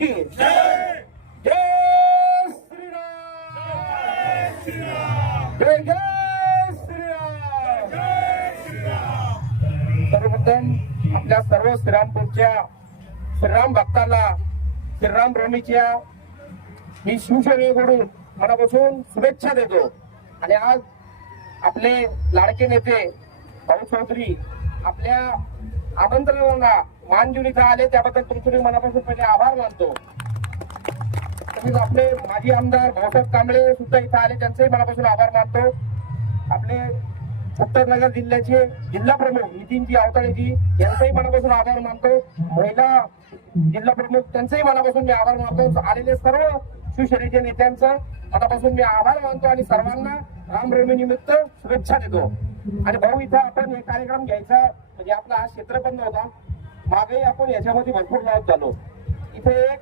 की जय जय श्रीराम जय जय श्रीराम जय श्रीराम सर्वप्रथम आपल्या सर्व श्रीरामपूरच्या श्रीराम भक्ताला श्रीराम प्रेमीच्या मी शिवसेनेकडून मनापासून शुभेच्छा देतो. आणि आज आपले लाडके नेते भाऊ चौधरी आपल्या आमंत्रणाला मान इथं आले त्याबद्दल तुमचे मी मनापासून पहिले आभार मानतो. तसेच आपले माजी आमदार भाऊसाहेब कांबळे सुद्धा इथं आले त्यांचेही मनापासून आभार मानतो. आपले सत्तरनगर जिल्ह्याचे जिल्हा प्रमुख नितीनजी आवताळेजी यांचाही मनापासून आभार मानतो. महिला जिल्हा प्रमुख त्यांचाही मनापासून मी आभार मानतो. आलेले सर्व शिवसेनेच्या नेत्यांचं मनापासून मी आभार मानतो आणि सर्वांना रामनवमी निमित्त शुभेच्छा देतो. आणि भाऊ इथं आपण हे कार्यक्रम घ्यायचा. म्हणजे आपला हा क्षेत्र पण नव्हता. मागे आपण याच्यामध्ये भरपूर लावत झालो इथे एक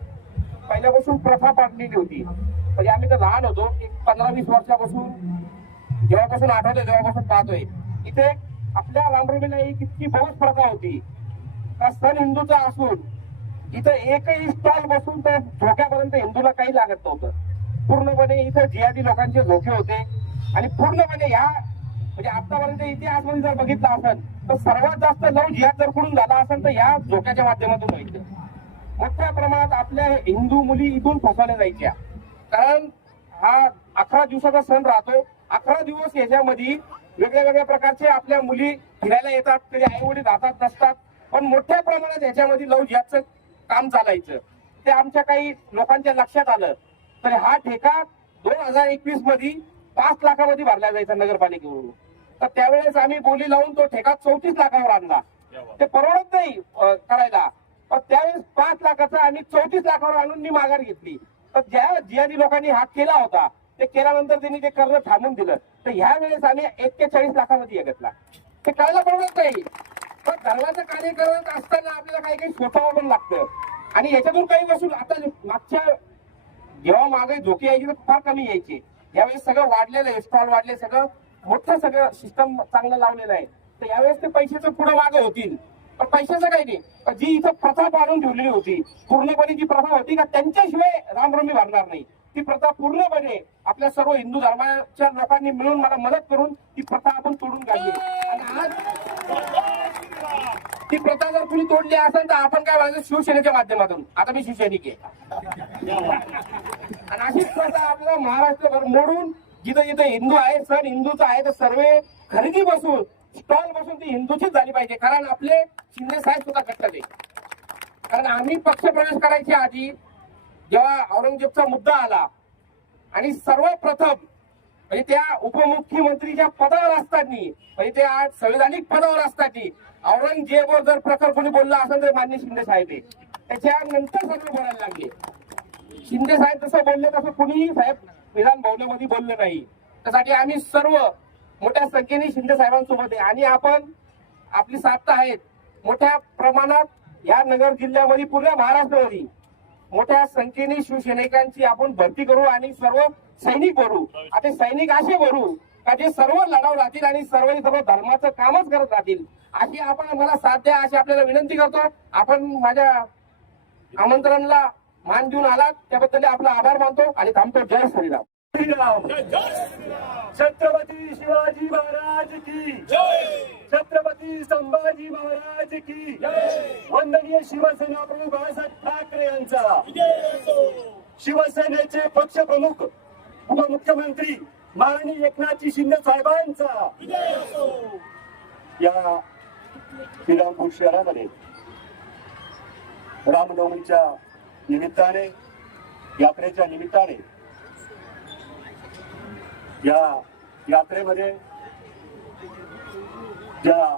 पहिल्यापासून प्रथा पाडलेली होती. म्हणजे आम्ही तर लहान होतो एक पंधरा वीस वर्षापासून जेव्हापासून आठवतोय तेव्हापासून पाहतोय. इथे आपल्या रामरमीला एक इतकी बहुत प्रथा होती. का सण हिंदूचा असून इथं एकही स्टॉल बसून तर झोक्यापर्यंत हिंदूला काही लागत नव्हतं. पूर्णपणे इथं जियादी लोकांचे झोके होते आणि पूर्णपणे ह्या म्हणजे आतापर्यंत इतिहासमध्ये जर बघितला असेल तर सर्वात जास्त लव या जर कुठून झाला असेल तर ह्या झोक्याच्या माध्यमातून व्हायचं मोठ्या प्रमाणात आपल्या हिंदू मुली इथून फसवल्या जायच्या. कारण हा अकरा दिवसाचा सण राहतो. अकरा दिवस याच्यामध्ये वेगळ्या वेगळ्या प्रकारचे आपल्या मुली फिरायला येतात कधी आई वडील राहतात नसतात. पण मोठ्या प्रमाणात याच्यामध्ये लव जिहादचं काम चालायचं. ते आमच्या काही लोकांच्या लक्षात आलं. तर हा ठेका दोन हजार एकवीसमध्ये पाच लाखामध्ये भरला जायचा नगरपालिकेवरून. तर त्यावेळेस आम्ही बोली लावून तो ठेका चौतीस लाखावर आणला. ते परवडत नाही करायला. पण त्यावेळेस पाच लाखाचा आम्ही चौतीस लाखावर आणून मी माघार घेतली. तर ज्या जिहादी लोकांनी हा केला होता ते केल्यानंतर त्यांनी ते करणं थांबून दिलं. तर ह्या वेळेस आम्ही एक्केचाळीस लाखामध्ये घेतला ते करायला परवडत नाही. पण धर्माचं कार्य करत असताना आपल्याला काही काही स्वतःवर पण लागतं. आणि याच्यातून काही वसूल आता मागच्या जेव्हा मागे धोके यायचे तर फार कमी यायचे. यावेळेस सगळं वाढलेलं आहे स्टॉल वाढले सगळं. मोठं सगळं सिस्टम चांगलं लावलेलं आहे. तर यावेळेस ते पैशाचं पुढे मागं होतील. पण पैशाचं काही नाही. जी इथं प्रथा पाडून ठेवलेली होती पूर्णपणे जी प्रथा होती का त्यांच्याशिवाय रामरमी भरणार नाही. ती प्रथा पूर्णपणे आपल्या सर्व हिंदू धर्माच्या लोकांनी मिळून मला मदत करून ती प्रथा आपण तोडून काढली. आणि आज ती प्रथा जर कुणी तोडली असेल तर आपण काय म्हणायचं शिवसेनेच्या माध्यमातून. आता मी शिवसैनिक आहे. आणि अशीच प्रथा आपल्याला महाराष्ट्रभर मोडून जिथं जिथं हिंदू आहे सण हिंदूचा आहे तर सर्व खरेदी बसून स्टॉल बसून ती हिंदूचीच झाली पाहिजे. कारण आपले शिंदे साहेब सुद्धा कट्टले कारण आम्ही पक्ष प्रवेश करायच्या आधी जेव्हा औरंगजेबचा मुद्दा आला आणि सर्वप्रथम म्हणजे त्या उपमुख्यमंत्रीच्या पदावर असताना म्हणजे ते आज संविधानिक पदावर असताना औरंगजेबवर जर प्रखर कोणी बोलला असेल तर मान्य शिंदे साहेब आहे त्याच्यानंतर सगळे बोलायला लागले. शिंदे साहेब जसं बोलले तसं कुणीही साहेब विधान भवनामध्ये बोललं नाही. त्यासाठी आम्ही सर्व मोठ्या संख्येने शिंदे साहेबांसोबत आहे. आणि आपण आपली साथ आहेत. मोठ्या प्रमाणात या नगर जिल्ह्यामध्ये पूर्ण महाराष्ट्रामध्ये मोठ्या संख्येने शिवसैनिकांची आपण भरती करू आणि सर्व सैनिक भरू. आता सैनिक असे भरू का जे सर्व लढाव राहतील आणि सर्व सर्व धर्माचं कामच करत राहतील? अशी आपण मला साथ द्या अशी आपल्याला विनंती करतो. आपण माझ्या आमंत्रणला मान देऊन आलात त्याबद्दल आपला आभार मानतो आणि थांबतो जय श्रीराम. छत्रपती शिवाजी महाराज की. जय. छत्रपती संभाजी महाराज की. वंदनीय शिवसेना प्रमुख बाळासाहेब ठाकरे यांचा. शिवसेनेचे पक्ष प्रमुख उपमुख्यमंत्री माननीय एकनाथजी शिंदे साहेबांचा. या श्रीरामपूर शहरामध्ये रामनवमीच्या निमित्ताने यात्रेच्या निमित्ताने या यात्रेमध्ये ज्या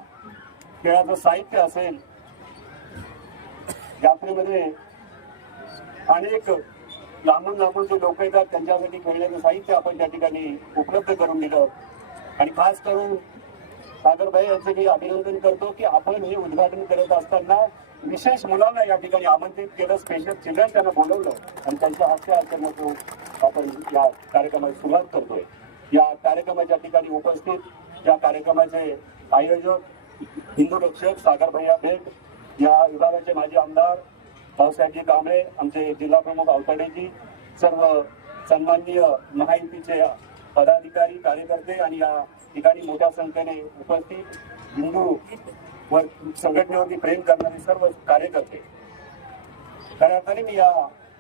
खेळाचं साहित्य असेल यात्रेमध्ये अनेक लांबून लांबून जे लोक येतात त्यांच्यासाठी खेळण्याचं साहित्य आपण त्या ठिकाणी उपलब्ध करून दिलं. आणि खास करून सागरभाई यांचं मी अभिनंदन करतो की आपण हे उद्घाटन करत असताना विशेष मुलांना या ठिकाणी आमंत्रित केलं. स्पेशल चिल्ड्रन त्यांना बोलवलं. आणि त्यांच्या हस्ते आज तो आपण या कार्यक्रमाची सुरुवात करतोय. या कार्यक्रमाच्या ठिकाणी उपस्थित या कार्यक्रमाचे आयोजक हिंदू रक्षक सागर भैया भेट या विभागाचे माजी आमदार भाऊसाहेबजी कांबळे आमचे जिल्हा प्रमुख अवताडेजी सर्व सन्माननीय महायुतीचे पदाधिकारी कार्यकर्ते आणि या ठिकाणी मोठ्या संख्येने उपस्थित हिंदू व संघटनेवरती प्रेम करणारे सर्व कार्यकर्ते. खऱ्या अर्थाने मी या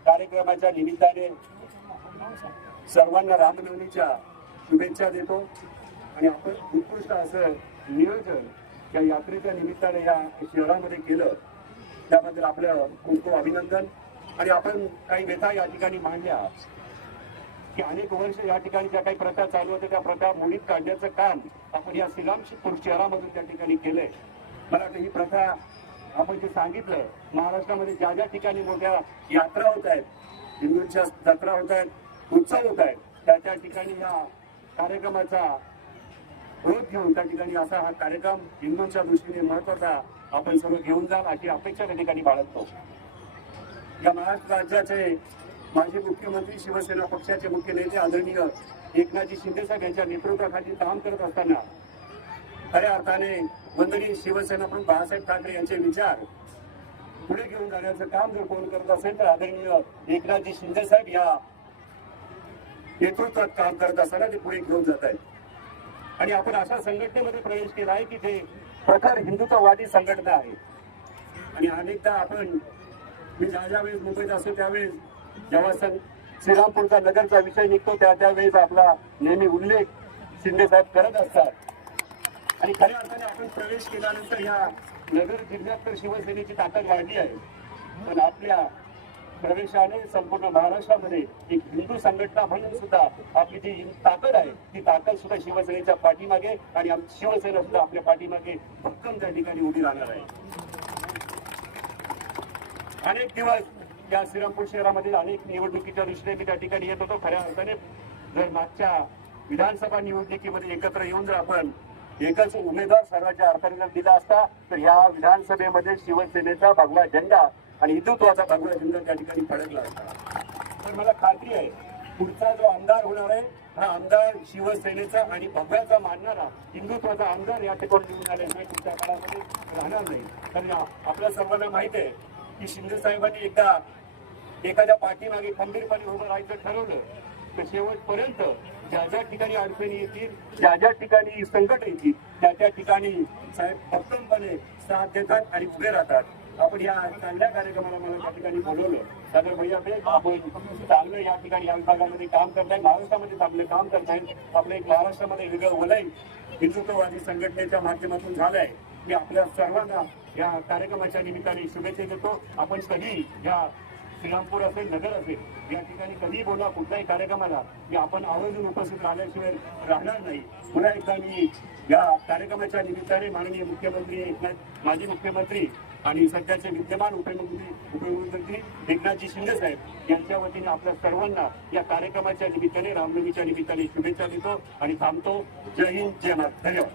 कार्यक्रमाच्या निमित्ताने सर्वांना रामनवमीच्या शुभेच्छा देतो आणि आपण उत्कृष्ट असं नियोजन या यात्रेच्या निमित्ताने या शहरामध्ये केलं. त्याबद्दल आपलं खूप खूप अभिनंदन. आणि आपण काही व्यथा या ठिकाणी मांडल्या. की अनेक वर्ष या ठिकाणी ज्या काही प्रथा चालू होत्या त्या प्रथा मोडीत काढण्याचं काम आपण या श्रीरामपूर शहरामधून त्या ठिकाणी केलंय. मला वाटतं ही प्रथा आपण जे सांगितलं महाराष्ट्रामध्ये ज्या ज्या ठिकाणी मोठ्या यात्रा होत आहेत हिंदूंच्या जत्रा होत आहेत उत्सव होत आहेत त्या त्या ठिकाणी या कार्यक्रमाचा रोध घेऊन त्या ठिकाणी असा हा कार्यक्रम हिंदूंच्या दृष्टीने महत्त्वाचा आपण सर्व घेऊन जाल अशी अपेक्षा त्या ठिकाणी बाळगतो. या महाराष्ट्र राज्याचे माजी मुख्यमंत्री शिवसेना पक्षाचे मुख्य नेते आदरणीय एकनाथजी शिंदे साहेब यांच्या नेतृत्वाखाली काम करत असताना खऱ्या अर्थाने मंत्री शिवसेना प्रमुख बाळासाहेब ठाकरे यांचे विचार पुढे घेऊन जाण्याचं काम जर कोण करत असेल तर आदरणीय एकनाथजी शिंदे साहेब या नेतृत्वात काम करत असताना ते पुढे घेऊन जात आहेत. आणि आपण अशा संघटनेमध्ये प्रवेश केला आहे की ते प्रखर हिंदुत्ववादी संघटना आहे. आणि अनेकदा आपण मी ज्या ज्या वेळेस मुंबईत असतो त्यावेळेस जेव्हा सं श्रीरामपूरचा नगरचा विषय निघतो त्या त्यावेळेस आपला नेहमी उल्लेख शिंदे साहेब करत असतात. आणि खऱ्या अर्थाने आपण प्रवेश केल्यानंतर ह्या नगर जिल्ह्यात तर शिवसेनेची ताकद वाढली आहे. पण आपल्या प्रवेशाने संपूर्ण महाराष्ट्रामध्ये एक हिंदू संघटना म्हणून सुद्धा आपली जी ताकद आहे ती ताकद सुद्धा शिवसेनेच्या पाठीमागे आणि शिवसेना सुद्धा आपल्या पाठीमागे भक्कम त्या ठिकाणी उभी राहणार आहे. अनेक दिवस या श्रीरामपूर शहरामध्ये अनेक निवडणुकीच्या दृष्टीने मी त्या ठिकाणी येत होतो. खऱ्या अर्थाने जर मागच्या विधानसभा निवडणुकीमध्ये एकत्र येऊन जर आपण एकच उमेदवार सर्वांच्या अर्थाने जर दिला असता तर ह्या विधानसभेमध्ये शिवसेनेचा भगवा झेंडा आणि हिंदुत्वाचा भगवा झेंडा त्या ठिकाणी फडकला असता. तर मला खात्री आहे पुढचा जो आमदार होणार आहे हा आमदार शिवसेनेचा आणि भगव्याचा मानणारा हिंदुत्वाचा आमदार या ठिकाणी निवडून आल्याशिवाय पुढच्या काळामध्ये राहणार नाही. कारण आपल्या सर्वांना माहीत आहे की शिंदे साहेबांनी एकदा एखाद्या पाठीमागे खंबीरपणे उभं राहायचं ठरवलं तर शेवटपर्यंत ज्या ज्या ठिकाणी अडचणी येतील ज्या ज्या ठिकाणी संकट येतील त्या त्या ठिकाणी साहेब भक्कमपणे साथ देतात आणि उभे राहतात. आपण या चांगल्या कार्यक्रमाला मला त्या ठिकाणी बोलवलं. सागर भैया आपण चांगलं या ठिकाणी या विभागामध्ये काम करताय महाराष्ट्रामध्ये चांगलं काम करताय आपलं एक महाराष्ट्रामध्ये वेगळं वलय हिंदुत्ववादी संघटनेच्या माध्यमातून झालंय. मी आपल्या सर्वांना या कार्यक्रमाच्या निमित्ताने शुभेच्छा देतो. आपण कधी या श्रीरामपूर असेल नगर असेल या ठिकाणी कधीही बोला कुठल्याही कार्यक्रमाला. की आपण आवर्जून उपस्थित राहिल्याशिवाय राहणार नाही. पुन्हा एकदा मी या कार्यक्रमाच्या निमित्ताने माननीय मुख्यमंत्री एकनाथ माजी मुख्यमंत्री आणि सध्याचे विद्यमान उपमुख्यमंत्री उपमुख्यमंत्री एकनाथजी शिंदे साहेब यांच्या वतीने आपल्या सर्वांना या कार्यक्रमाच्या निमित्ताने रामनवमीच्या निमित्ताने शुभेच्छा देतो आणि थांबतो. जय हिंद जय महाराज धन्यवाद.